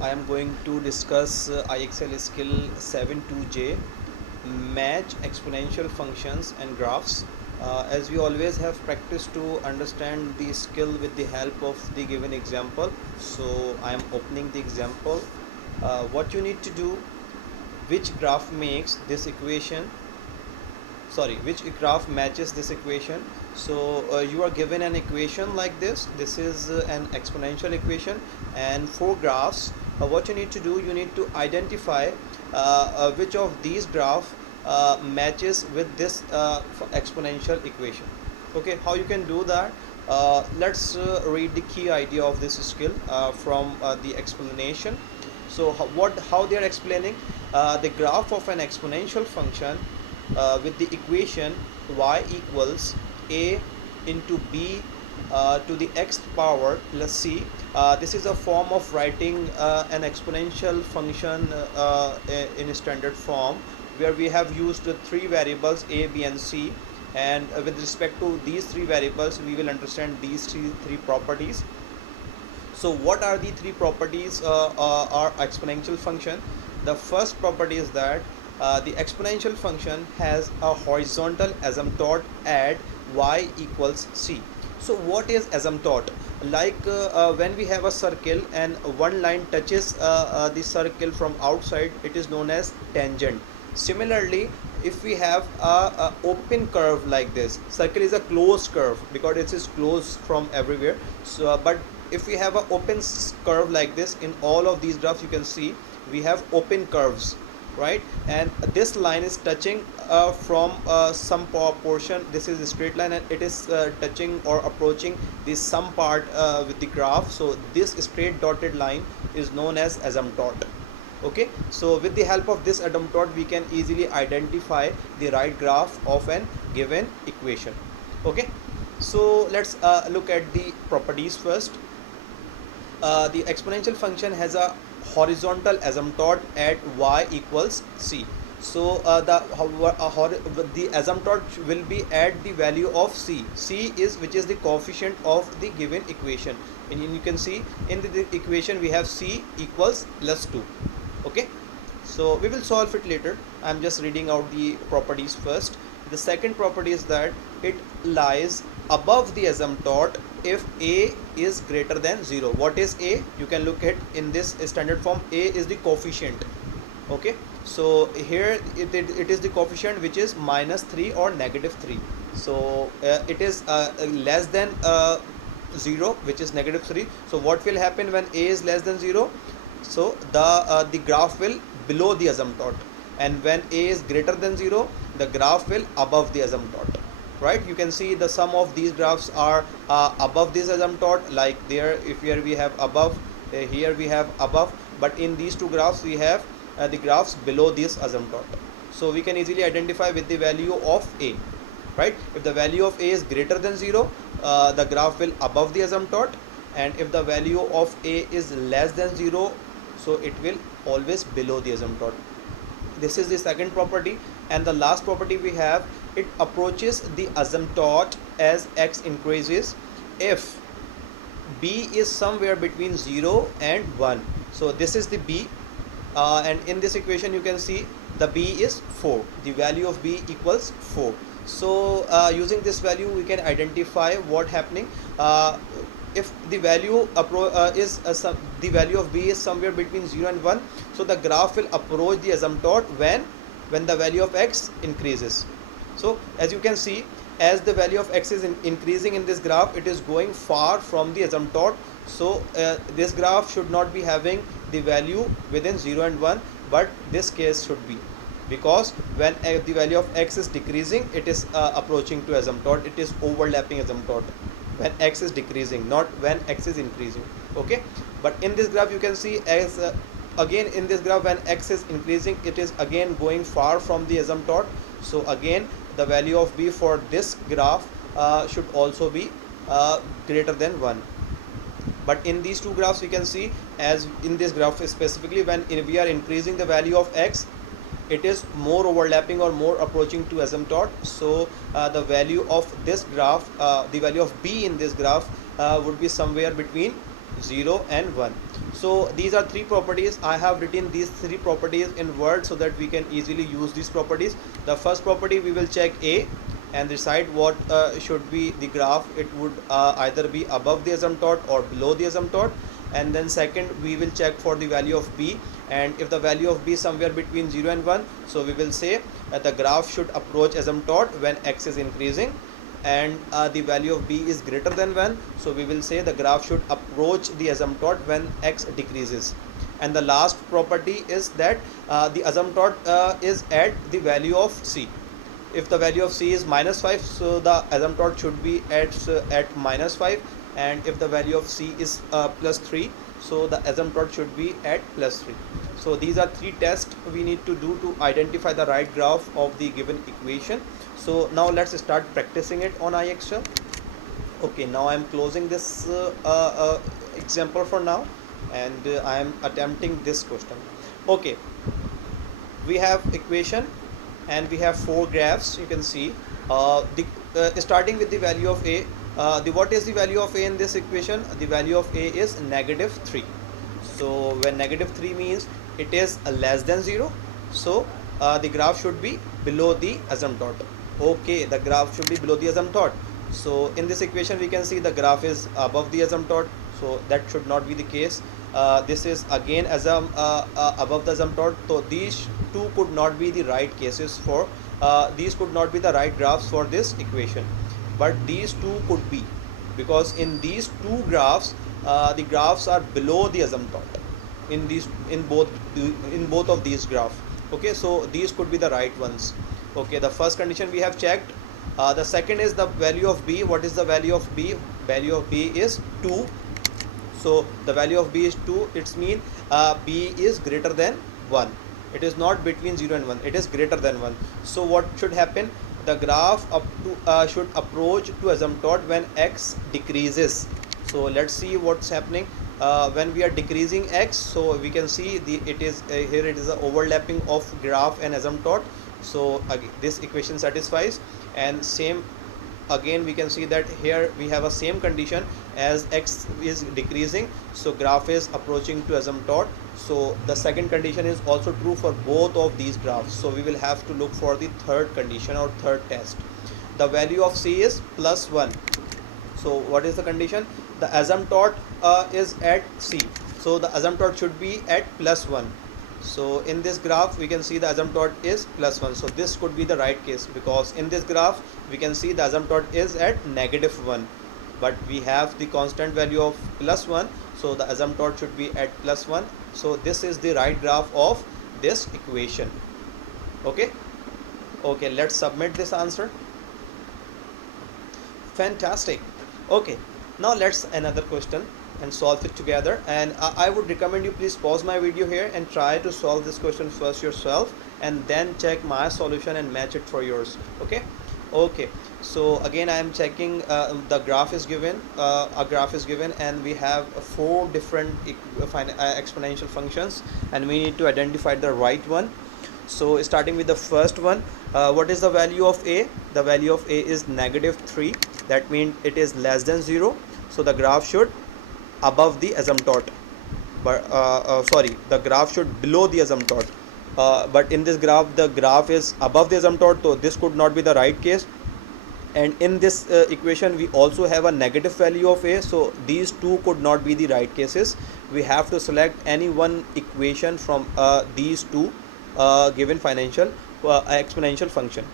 I am going to discuss IXL skill 72J, match exponential functions and graphs. As we always have practiced to understand the skill with the help of the given example. So I am opening the example. What you need to do, which graph makes this equation, which graph matches this equation. So you are given an equation like this is an exponential equation and four graphs. What you need to do, you need to identify which of these graph matches with this exponential equation. Okay, how you can do that? Let's read the key idea of this skill from the explanation. So how they are explaining the graph of an exponential function with the equation y equals a into b to the x power plus c. This is a form of writing an exponential function in a standard form, where we have used three variables a, b and c, and with respect to these three variables we will understand these three properties. So what are the three properties are exponential function? The first property is that the exponential function has a horizontal asymptote at y equals c. So what is asymptote? Like when we have a circle and one line touches the circle from outside, it is known as tangent. Similarly, if we have a open curve like this, circle is a closed curve because it is closed from everywhere. So but if we have an open curve like this, in all of these graphs you can see we have open curves, right? And this line is touching from some portion. This is a straight line and it is touching or approaching the some part with the graph. So this straight dotted line is known as asymptote. Okay, so with the help of this asymptote we can easily identify the right graph of an given equation. Okay, so let's look at the properties first. The exponential function has a horizontal asymptote at y equals c. So the asymptote will be at the value of c. C is which is the coefficient of the given equation, and you can see in the equation we have c equals plus 2. Okay, so we will solve it later. I am just reading out the properties first. The second property is that it lies above the asymptote if a is greater than 0. What is a? You can look at in this standard form. A is the coefficient. Okay, so here it is the coefficient which is -3 or -3. So it is less than 0, which is -3. So what will happen when a is less than 0? So the graph will below the asymptote, and when a is greater than 0, the graph will above the asymptote, right? You can see the sum of these graphs are above this asymptote, like there. If here we have above, here we have above, but in these two graphs we have the graphs below this asymptote. So we can easily identify with the value of a, right? If the value of a is greater than 0, the graph will above the asymptote, and if the value of a is less than 0, so it will always below the asymptote. This is the second property. And the last property we have, it approaches the asymptote as x increases if b is somewhere between 0 and 1. So this is the b, and in this equation you can see the b is 4. The value of b equals 4. So using this value we can identify what happening. If the value is the value of b is somewhere between 0 and 1, so the graph will approach the asymptote when the value of x increases. So as you can see, as the value of x is increasing in this graph, it is going far from the asymptote. So this graph should not be having the value within 0 and 1, but this case should be, because when the value of x is decreasing, it is approaching to asymptote. It is overlapping asymptote when x is decreasing, not when x is increasing. Okay, but in this graph you can see, as again in this graph when x is increasing, it is again going far from the asymptote. So again the value of b for this graph should also be greater than 1. But in these two graphs we can see, as in this graph specifically, when we are increasing the value of x, it is more overlapping or more approaching to asymptote. So the value of this graph, the value of b in this graph would be somewhere between 0 and 1. So these are three properties. I have written these three properties in Word so that we can easily use these properties. The first property, we will check A and decide what should be the graph. It would either be above the asymptote or below the asymptote. And then second, we will check for the value of B, and if the value of B is somewhere between 0 and 1, so we will say that the graph should approach asymptote when x is increasing, and the value of B is greater than 1, so we will say the graph should approach the asymptote when x decreases. And the last property is that the asymptote is at the value of C. If the value of C is -5, so the asymptote should be at -5, and if the value of C is +3, so the asymptote should be at +3. So these are three tests we need to do to identify the right graph of the given equation. So now let's start practicing it on IXL. Okay, now I am closing this example for now, and I am attempting this question. Okay, we have equation and we have four graphs. You can see starting with the value of A. What is the value of A in this equation? The value of A is -3. So when -3 means it is less than 0, so the graph should be below the asymptote. Okay, the graph should be below the asymptote. So in this equation we can see the graph is above the asymptote, so that should not be the case. This is again above the asymptote, so these two could not be the right cases for these could not be the right graphs for this equation, but these two could be, because in these two graphs the graphs are below the asymptote in both of these graphs. Okay, so these could be the right ones. Okay, the first condition we have checked. The second is the value of B. What is the value of B? Value of B is 2. So the value of B is 2. It means B is greater than 1. It is not between 0 and 1. It is greater than 1. So what should happen? The graph should approach to asymptote when x decreases. So let's see what's happening when we are decreasing x. So we can see here it is a overlapping of graph and asymptote. So this equation satisfies, and same again we can see that here we have a same condition as x is decreasing, so graph is approaching to asymptote. So the second condition is also true for both of these graphs. So we will have to look for the third condition or third test. The value of C is +1. So what is the condition? The asymptote is at C, so the asymptote should be at +1. So in this graph we can see the asymptote is +1. So this could be the right case, because in this graph we can see the asymptote is at -1, but we have the constant value of +1, so the asymptote should be at +1. So this is the right graph of this equation. Okay, let's submit this answer. Fantastic. Okay, now let's another question and solve it together. And I would recommend you please pause my video here and try to solve this question first yourself, and then check my solution and match it for yours. Okay, so again I am checking the graph is given, a graph is given, and we have four different exponential functions, and we need to identify the right one. So starting with the first one, what is the value of A? The value of A is -3. That means it is less than 0. So the graph should above the asymptote, but the graph should below the asymptote, but in this graph the graph is above the asymptote, so this could not be the right case. And in this equation we also have a negative value of A, so these two could not be the right cases. We have to select any one equation from these two given exponential function.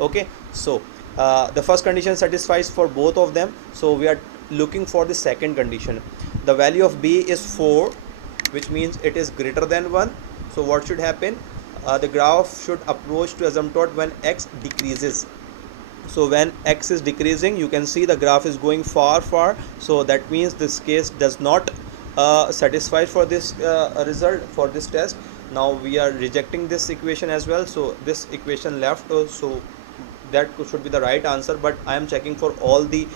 Okay, so the first condition satisfies for both of them, so we are looking for the second condition. The value of B is 4, which means it is greater than 1. So what should happen? The graph should approach to asymptote when x decreases. So when x is decreasing, you can see the graph is going far. So that means this case does not satisfy for this result, for this test. Now we are rejecting this equation as well. So this equation left, so that should be the right answer, but I am checking for all the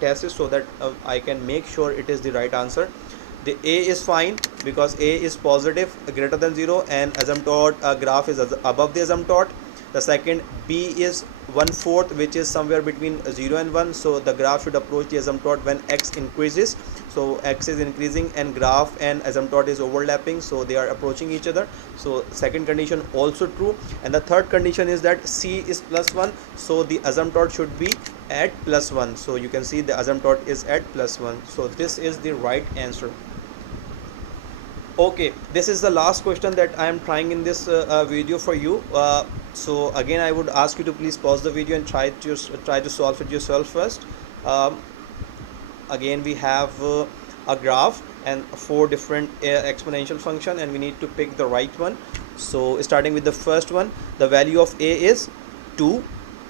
tests so that I can make sure it is the right answer. The A is fine because A is positive, greater than 0, and asymptote graph is above the asymptote. The second b is 1/4, which is somewhere between 0 and 1, so the graph should approach the asymptote when x increases. So x is increasing and graph and asymptote is overlapping, so they are approaching each other. So second condition also true. And the third condition is that c is +1, so the asymptote should be at +1. So you can see the asymptote is at +1. So this is the right answer. Okay, this is the last question that I am trying in this video for you. So again, I would ask you to please pause the video and try to solve it yourself first. Um, Again, we have a graph and four different exponential function, and we need to pick the right one. So starting with the first one, the value of a is 2.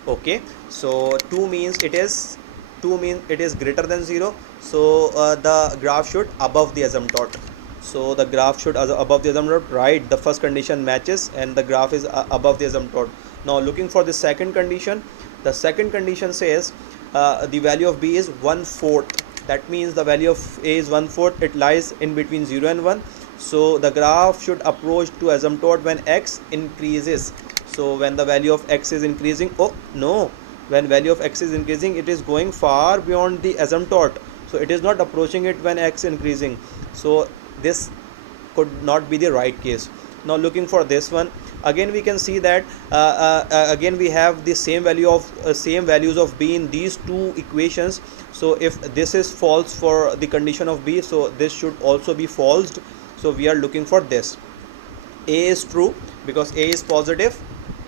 Okay, so 2 means it is greater than 0. So the graph should above the asymptote. So the graph should above the asymptote, right? The first condition matches and the graph is above the asymptote. Now looking for the second condition, the second condition says the value of b is 1/4. That means the value of a is 1/4. It lies in between 0 and 1. So the graph should approach to asymptote when x increases. So when the value of x is increasing, oh no, when value of x is increasing, it is going far beyond the asymptote. So it is not approaching it when x increasing. So this could not be the right case. Now looking for this one, again we can see that again we have the same values of b in these two equations. So if this is false for the condition of b, so this should also be false. So we are looking for this. A is true because a is positive,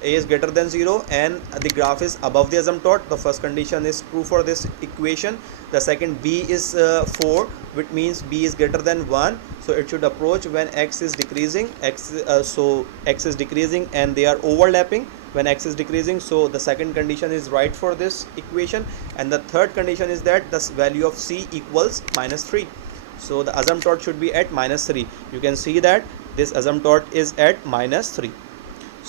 a is greater than 0, and the graph is above the asymptote. The first condition is true for this equation. The second, b is 4, which means b is greater than 1, so it should approach when x is decreasing. So x is decreasing and they are overlapping when x is decreasing. So the second condition is right for this equation. And the third condition is that the value of c equals -3. So the asymptote should be at -3. You can see that this asymptote is at -3.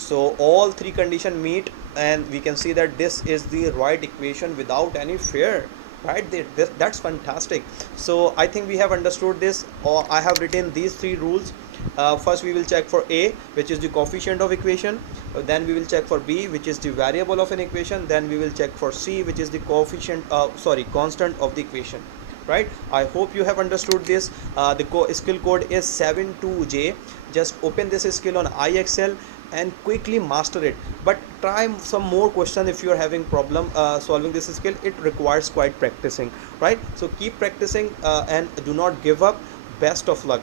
So all three conditions meet, and we can see that this is the right equation without any fear, right? That's fantastic. So I think we have understood this, or I have written these three rules. First we will check for a, which is the coefficient of equation. Then we will check for b, which is the variable of an equation. Then we will check for c, which is the constant of the equation, right? I hope you have understood this. The skill code is 72J. Just open this skill on IXL and quickly master it, but try some more question if you are having problem solving this skill. It requires quite practicing, right? So keep practicing and do not give up. Best of luck.